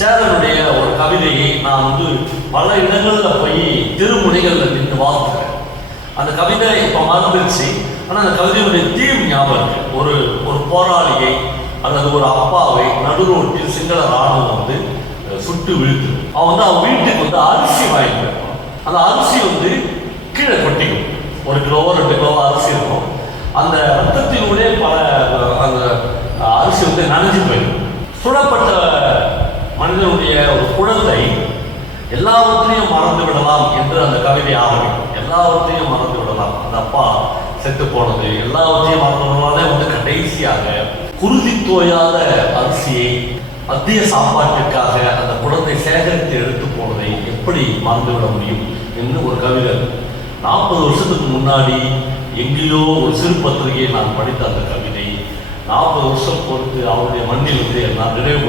சேரனுடைய ஒரு கவிதையை நான் வந்து பல இடங்களில் போய் திருமுனைகளில் நின்று வாசிக்கிறேன். அந்த கவிதை இப்போ மறந்துருச்சு. ஆனால் அந்த கவிதையுடைய தீம் ஞாபகம் ஒரு ஒரு போராளியை அல்லது ஒரு அப்பாவை நடுரோட்டில் சிங்கள ராணுவம் வந்து சுட்டு விழுத்து அவன் வந்து அவன் வீட்டுக்கு வந்து அரிசி வாங்கிட்டு அந்த அரிசி வந்து கீழே கொட்டிக்கும் ஒரு கிலோவோ ரெண்டு கிலோவோ அரிசி இருக்கும். அந்த ரத்தத்தினுடைய பல அந்த அரிசி வந்து நனைஞ்சு போயிடும். சுடப்பட்ட மனிதனுடைய ஒரு குழந்தை எல்லாவற்றையும் மறந்து விடலாம் என்று அந்த கவிதை ஆரம்பிக்கும். எல்லாவற்றையும் மறந்து விடலாம். அந்த அப்பா செத்து போனது எல்லாவற்றையும் மறந்து விடலாமே வந்து கடைசியாக குருதி தோயாத அரிசியை மத்திய சாப்பாட்டிற்காக அந்த குழந்தை சேகரித்து எடுத்து போனதை எப்படி மறந்துவிட முடியும் என்று ஒரு கவிதை. நாற்பது வருஷத்துக்கு முன்னாடி எங்கேயோ ஒரு சிறு பத்திரிகையை நான் படித்த அந்த கவிதை. நாற்பது வருஷம் பொறுத்து அவருடைய மண்ணில் வந்து நான் நினைவு